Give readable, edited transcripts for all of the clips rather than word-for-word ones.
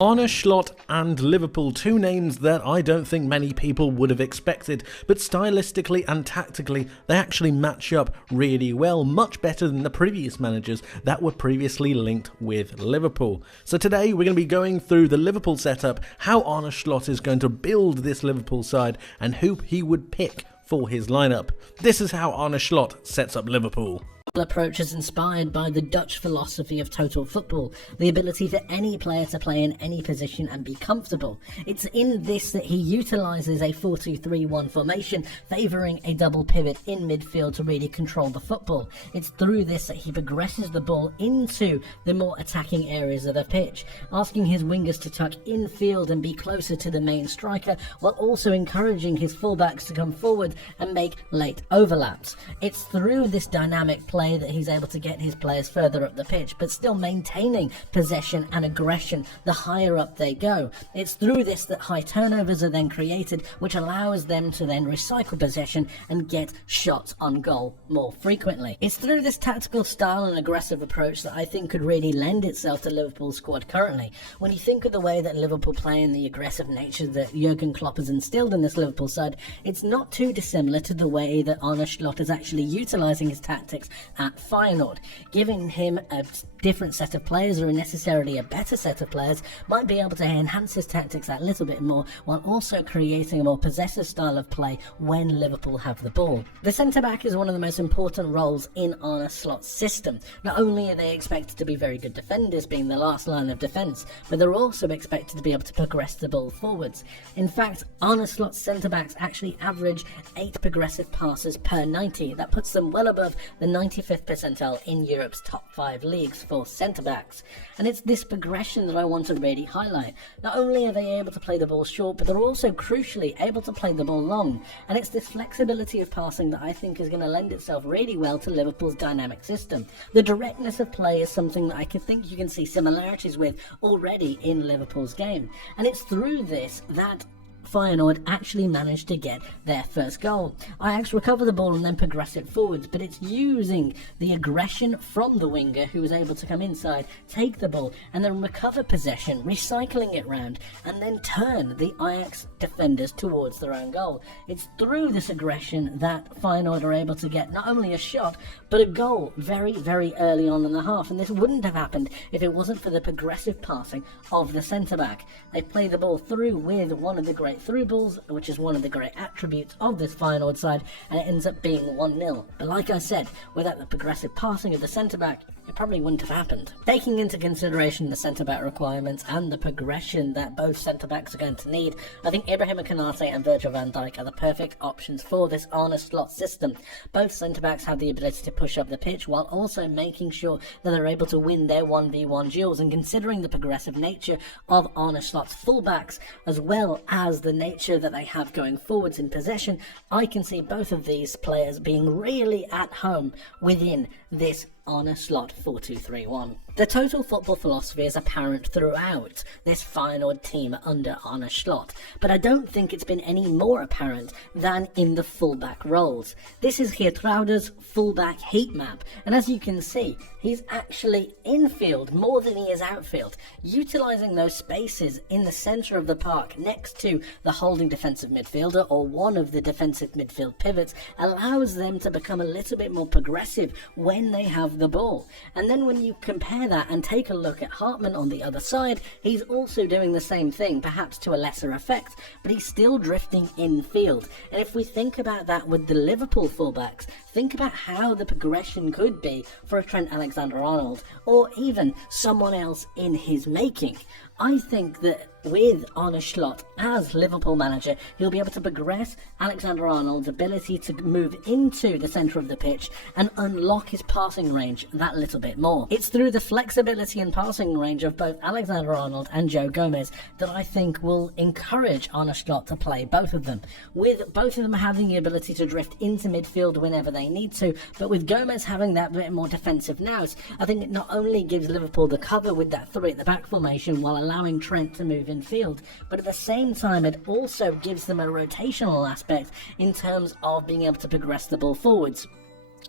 Arne Slot and Liverpool, two names that I don't think many people would have expected, but stylistically and tactically they actually match up really well, much better than the previous managers that were previously linked with Liverpool. So today we're going to be going through the Liverpool setup, how Arne Slot is going to build this Liverpool side and who he would pick for his lineup. This is how Arne Slot sets up Liverpool. Approach is inspired by the Dutch philosophy of total football, the ability for any player to play in any position and be comfortable. It's in this that he utilises a 4-2-3-1 formation, favouring a double pivot in midfield to really control the football. It's through this that he progresses the ball into the more attacking areas of the pitch, asking his wingers to tuck infield and be closer to the main striker, while also encouraging his fullbacks to come forward and make late overlaps. It's through this dynamic play that he's able to get his players further up the pitch, but still maintaining possession and aggression the higher up they go. It's through this that high turnovers are then created, which allows them to then recycle possession and get shots on goal more frequently. It's through this tactical style and aggressive approach that I think could really lend itself to Liverpool's squad currently. When you think of the way that Liverpool play and the aggressive nature that Jurgen Klopp has instilled in this Liverpool side, it's not too dissimilar to the way that Arne Slot is actually utilising his tactics at Feyenoord. Giving him a different set of players, or necessarily a better set of players, might be able to enhance his tactics that little bit more, while also creating a more possessive style of play when Liverpool have the ball. The centre-back is one of the most important roles in Arne Slot's system. Not only are they expected to be very good defenders, being the last line of defence, but they're also expected to be able to progress the ball forwards. In fact, Arne Slot's centre-backs actually average 8 progressive passes per 90. That puts them well above the 95th percentile in Europe's top 5 leagues for centre-backs. And it's this progression that I want to really highlight. Not only are they able to play the ball short, but they're also crucially able to play the ball long. And it's this flexibility of passing that I think is going to lend itself really well to Liverpool's dynamic system. The directness of play is something that I think you can see similarities with already in Liverpool's game. And it's through this that Feyenoord actually managed to get their first goal. Ajax recover the ball and then progress it forwards, but it's using the aggression from the winger who was able to come inside, take the ball, and then recover possession, recycling it round, and then turn the Ajax defenders towards their own goal. It's through this aggression that Feyenoord are able to get not only a shot, but a goal very, very early on in the half, and this wouldn't have happened if it wasn't for the progressive passing of the centre-back. They play the ball through with one of the great through balls, which is one of the great attributes of this Feyenoord side, and it ends up being 1-0. But like I said, without the progressive passing of the centre-back, it probably wouldn't have happened. Taking into consideration the centre-back requirements and the progression that both centre-backs are going to need, I think Ibrahima Konate and Virgil van Dijk are the perfect options for this Arne Slot system. Both centre-backs have the ability to push up the pitch while also making sure that they're able to win their 1v1 duels, and considering the progressive nature of Arne Slot's fullbacks, as well as the nature that they have going forwards in possession, I can see both of these players being really at home within this Arne Slot 4-2-3-1. The total football philosophy is apparent throughout this Feyenoord team under Arne Slot, but I don't think it's been any more apparent than in the fullback roles. This is Geertruida's fullback heat map, and as you can see, he's actually infield more than he is outfield, utilising those spaces in the centre of the park next to the holding defensive midfielder or one of the defensive midfield pivots, allows them to become a little bit more progressive when they have the ball. And then when you compare that and take a look at Hartman on the other side, he's also doing the same thing, perhaps to a lesser effect, but he's still drifting infield. And if we think about that with the Liverpool fullbacks, think about how the progression could be for a Trent Alexander-Arnold, or even someone else in his making. I think that with Arne Slot as Liverpool manager, he'll be able to progress Alexander-Arnold's ability to move into the centre of the pitch and unlock his passing range that little bit more. It's through the flexibility and passing range of both Alexander-Arnold and Joe Gomez that I think will encourage Arne Slot to play both of them, with both of them having the ability to drift into midfield whenever they need to, but with Gomez having that bit more defensive nous, I think it not only gives Liverpool the cover with that 3 at the back formation while allowing Trent to move in field, but at the same time it also gives them a rotational aspect in terms of being able to progress the ball forwards.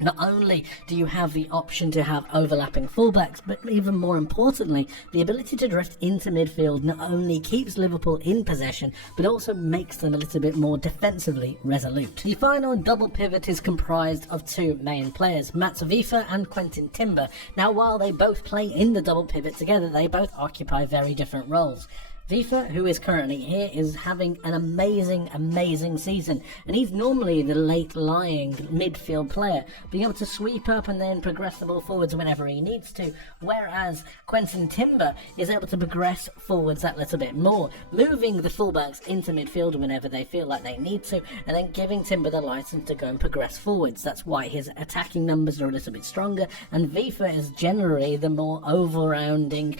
Not only do you have the option to have overlapping fullbacks, but even more importantly, the ability to drift into midfield not only keeps Liverpool in possession, but also makes them a little bit more defensively resolute. The final double pivot is comprised of two main players, Mats Wife and Quentin Timber. Now, while they both play in the double pivot together, they both occupy very different roles. Wife, who is currently here, is having an amazing season, and he's normally the late-lying midfield player, being able to sweep up and then progress the ball forwards whenever he needs to, whereas Quentin Timber is able to progress forwards that little bit more, moving the fullbacks into midfield whenever they feel like they need to, and then giving Timber the license to go and progress forwards. That's why his attacking numbers are a little bit stronger, and Wife is generally the more all-rounding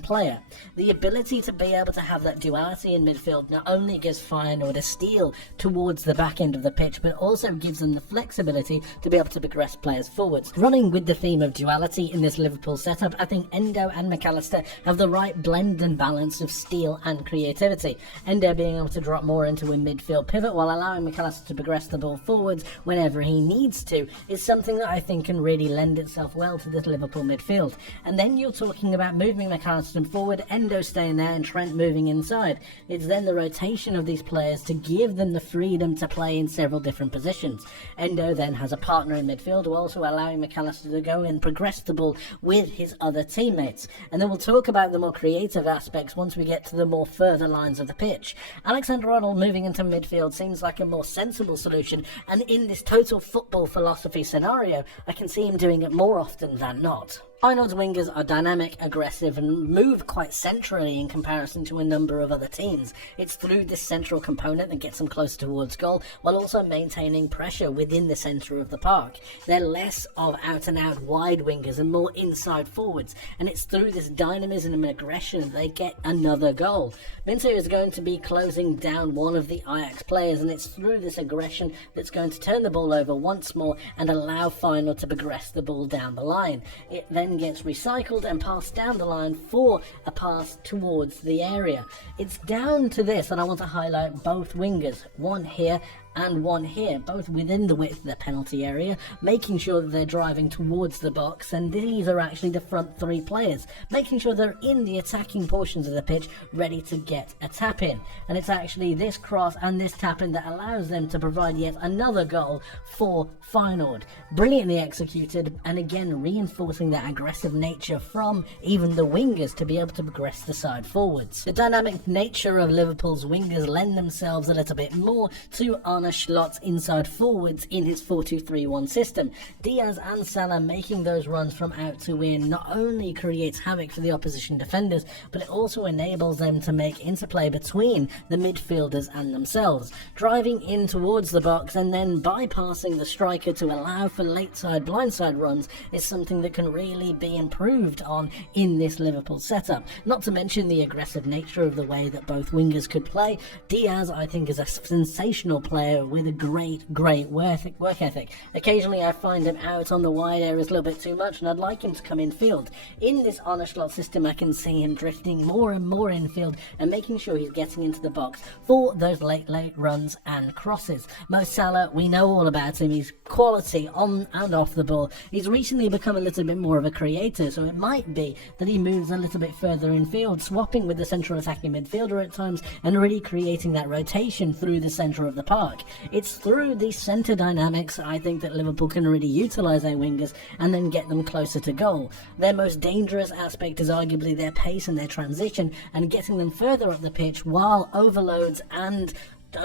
player. The ability to be able to have that duality in midfield not only gives Feyenoord a steal towards the back end of the pitch, but also gives them the flexibility to be able to progress players forwards. Running with the theme of duality in this Liverpool setup, I think Endo and McAllister have the right blend and balance of steal and creativity. Endo being able to drop more into a midfield pivot while allowing McAllister to progress the ball forwards whenever he needs to is something that I think can really lend itself well to this Liverpool midfield. And then you're talking about moving McAllister forward, Endo staying there and Trent moving inside. It's then the rotation of these players to give them the freedom to play in several different positions. Endo then has a partner in midfield while also allowing McAllister to go and progress the ball with his other teammates. And then we'll talk about the more creative aspects once we get to the more further lines of the pitch. Alexander-Arnold moving into midfield seems like a more sensible solution, and in this total football philosophy scenario, I can see him doing it more often than not. Feyenoord's wingers are dynamic, aggressive, and move quite centrally in comparison to a number of other teams. It's through this central component that gets them closer towards goal, while also maintaining pressure within the centre of the park. They're less of out-and-out wide wingers and more inside forwards, and it's through this dynamism and aggression that they get another goal. Minter is going to be closing down one of the Ajax players, and it's through this aggression that's going to turn the ball over once more and allow Feyenoord to progress the ball down the line. It then gets recycled and passed down the line for a pass towards the area. It's down to this, and I want to highlight both wingers, one here and one here, both within the width of the penalty area, making sure that they're driving towards the box, and these are actually the front three players, making sure they're in the attacking portions of the pitch, ready to get a tap in. And it's actually this cross and this tap in that allows them to provide yet another goal for Feyenoord. Brilliantly executed, and again reinforcing that aggressive nature from even the wingers to be able to progress the side forwards. The dynamic nature of Liverpool's wingers lend themselves a little bit more to Arne Slot's inside forwards in his 4-2-3-1 system. Diaz and Salah making those runs from out to in not only creates havoc for the opposition defenders, but it also enables them to make interplay between the midfielders and themselves, driving in towards the box and then bypassing the striker to allow for late side blindside runs is something that can really be improved on in this Liverpool setup. Not to mention the aggressive nature of the way that both wingers could play. Diaz, I think, is a sensational player with a great work ethic. Occasionally I find him out on the wide areas a little bit too much, and I'd like him to come infield. In this Arne Slot system, I can see him drifting more and more infield and making sure he's getting into the box for those late runs and crosses. Mo Salah, we know all about him. He's quality on and off the ball. He's recently become a little bit more of a creator, so it might be that he moves a little bit further infield, swapping with the central attacking midfielder at times and really creating that rotation through the centre of the park. It's through these centre dynamics, I think, that Liverpool can really utilise their wingers and then get them closer to goal. Their most dangerous aspect is arguably their pace and their transition, and getting them further up the pitch while overloads and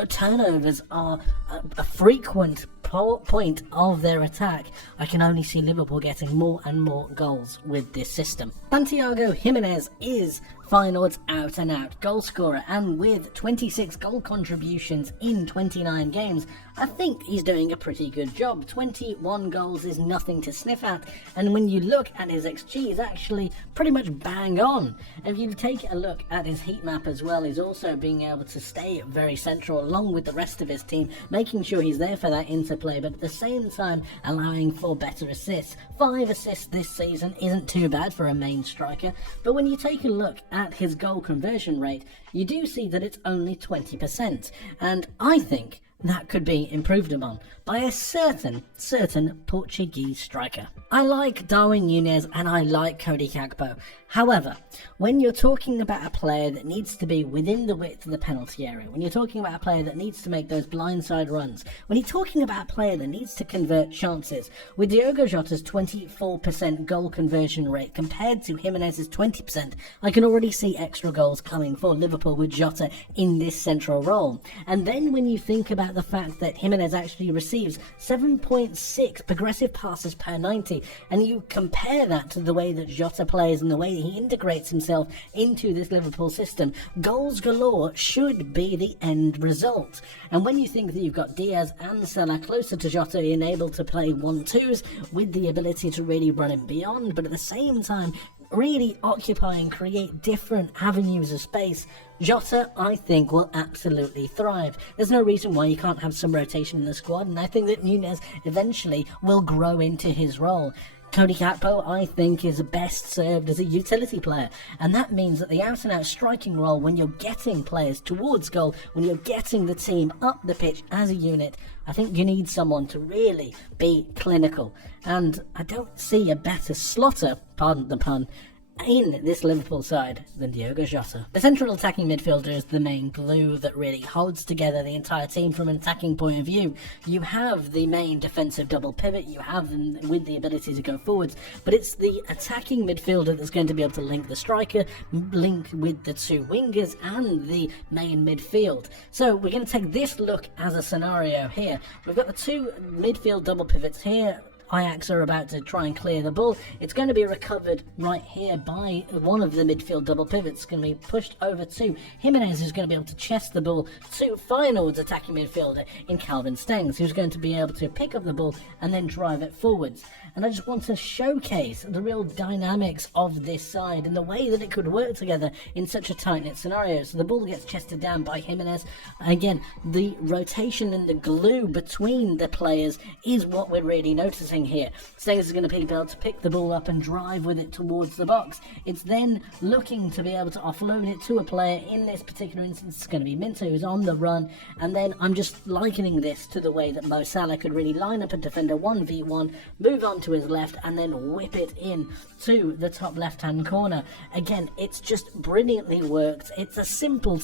turnovers are a frequent point of their attack. I can only see Liverpool getting more and more goals with this system. Santiago Jimenez is Feyenoord's out-and-out goal scorer, and with 26 goal contributions in 29 games, I think he's doing a pretty good job. 21 goals is nothing to sniff at, and when you look at his XG, he's actually pretty much bang on. If you take a look at his heat map as well, he's also being able to stay very central along with the rest of his team, making sure he's there for that interplay, but at the same time allowing for better assists. 5 assists this season isn't too bad for a main striker, but when you take a look at his goal conversion rate, you do see that it's only 20%, and I think that could be improved upon by a certain Portuguese striker. I like Darwin Núñez and I like Cody Gakpo. However, when you're talking about a player that needs to be within the width of the penalty area, when you're talking about a player that needs to make those blindside runs, when you're talking about a player that needs to convert chances, with Diogo Jota's 24% goal conversion rate compared to Jimenez's 20%, I can already see extra goals coming for Liverpool with Jota in this central role. And then when you think about the fact that Jimenez actually receives 7.6 progressive passes per 90, and you compare that to the way that Jota plays and the way he integrates himself into this Liverpool system, goals galore should be the end result. And when you think that you've got Diaz and Salah closer to Jota and able to play 1-2s with the ability to really run him beyond, but at the same time really occupy and create different avenues of space, Jota, I think, will absolutely thrive. There's no reason why you can't have some rotation in the squad, and I think that Núñez eventually will grow into his role. Cody Gakpo, I think, is best served as a utility player, and that means that the out-and-out striking role, when you're getting players towards goal, when you're getting the team up the pitch as a unit, I think you need someone to really be clinical, and I don't see a better slotter, pardon the pun, in this Liverpool side than Diogo Jota. The central attacking midfielder is the main glue that really holds together the entire team from an attacking point of view. You have the main defensive double pivot, you have them with the ability to go forwards, but it's the attacking midfielder that's going to be able to link the striker, link with the two wingers and the main midfield. So we're going to take this look as a scenario here. We've got the two midfield double pivots here. Ajax are about to try and clear the ball. It's going to be recovered right here by one of the midfield double pivots. It's going to be pushed over to Jimenez, who's going to be able to chest the ball to Feyenoord's attacking midfielder in Calvin Stengs, who's going to be able to pick up the ball and then drive it forwards. And I just want to showcase the real dynamics of this side and the way that it could work together in such a tight-knit scenario. So the ball gets chested down by Jimenez. Again, the rotation and the glue between the players is what we're really noticing here. Stengs is going to be able to pick the ball up and drive with it towards the box. It's then looking to be able to offload it to a player. In this particular instance, it's going to be Minto, who's on the run. And then I'm just likening this to the way that Mo Salah could really line up a defender 1v1, move on to his left, and then whip it in to the top left-hand corner. Again, it's just brilliantly worked. It's a simple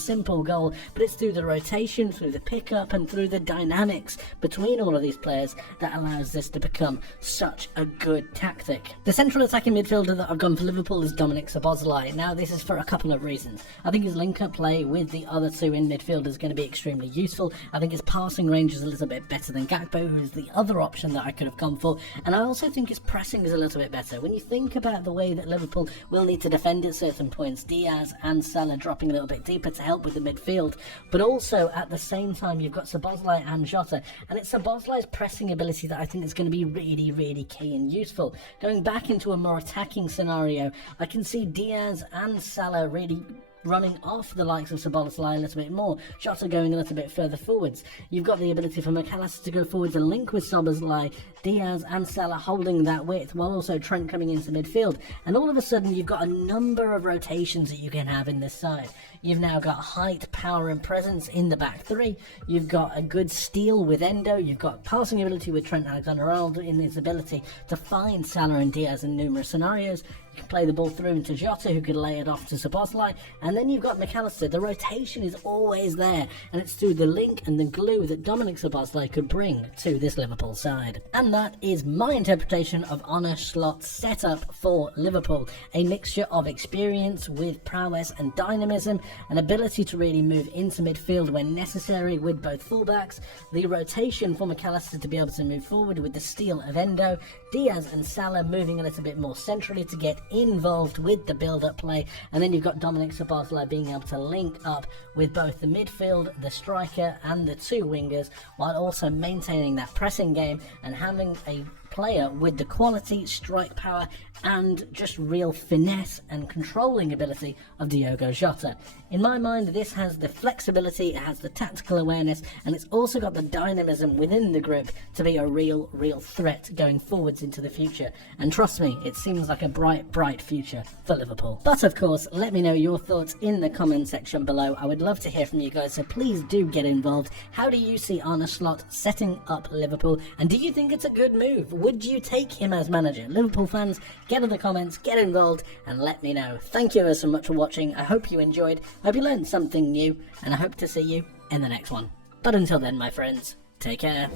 goal, but it's through the rotation, through the pickup, and through the dynamics between all of these players that allows this to become such a good tactic. The central attacking midfielder that I've gone for Liverpool is Dominic Szoboszlai. Now, this is for a couple of reasons. I think his link-up play with the other two in midfield is going to be extremely useful. I think his passing range is a little bit better than Gakpo, who's the other option that I could have gone for, and I also think his pressing is a little bit better. When you think about the way that Liverpool will need to defend at certain points, Diaz and Salah dropping a little bit deeper to help with the midfield, but also at the same time you've got Szoboszlai and Jota, and it's Szoboszlai's pressing ability that I think is going to be really key and useful. Going back into a more attacking scenario, I can see Diaz and Salah really running off the likes of Szoboszlai a little bit more, Jota going a little bit further forwards. You've got the ability for McAllister to go forwards and link with Szoboszlai, Diaz and Salah holding that width, while also Trent coming into midfield. And all of a sudden you've got a number of rotations that you can have in this side. You've now got height, power and presence in the back three. You've got a good steal with Endo. You've got passing ability with Trent Alexander-Arnold in his ability to find Salah and Diaz in numerous scenarios. You can play the ball through into Jota, who could lay it off to Szoboszlai. And then you've got McAllister. The rotation is always there, and it's through the link and the glue that Dominic Szoboszlai could bring to this Liverpool side. And that is my interpretation of Arne Slot's setup for Liverpool. A mixture of experience with prowess and dynamism, an ability to really move into midfield when necessary with both fullbacks, the rotation for McAllister to be able to move forward with the steal of Endo, Diaz and Salah moving a little bit more centrally to get involved with the build-up play, and then you've got Dominic Szoboszlai being able to link up with both the midfield, the striker and the two wingers, while also maintaining that pressing game and having a player with the quality, strike power, and just real finesse and controlling ability of Diogo Jota. In my mind, this has the flexibility, it has the tactical awareness, and it's also got the dynamism within the group to be a real threat going forwards into the future. And trust me, it seems like a bright future for Liverpool. But of course, let me know your thoughts in the comment section below. I would love to hear from you guys, so please do get involved. How do you see Arne Slot setting up Liverpool, and do you think it's a good move? Would you take him as manager? Liverpool fans, get in the comments, get involved, and let me know. Thank you so much for watching. I hope you enjoyed, I hope you learned something new, and I hope to see you in the next one. But until then, my friends, take care.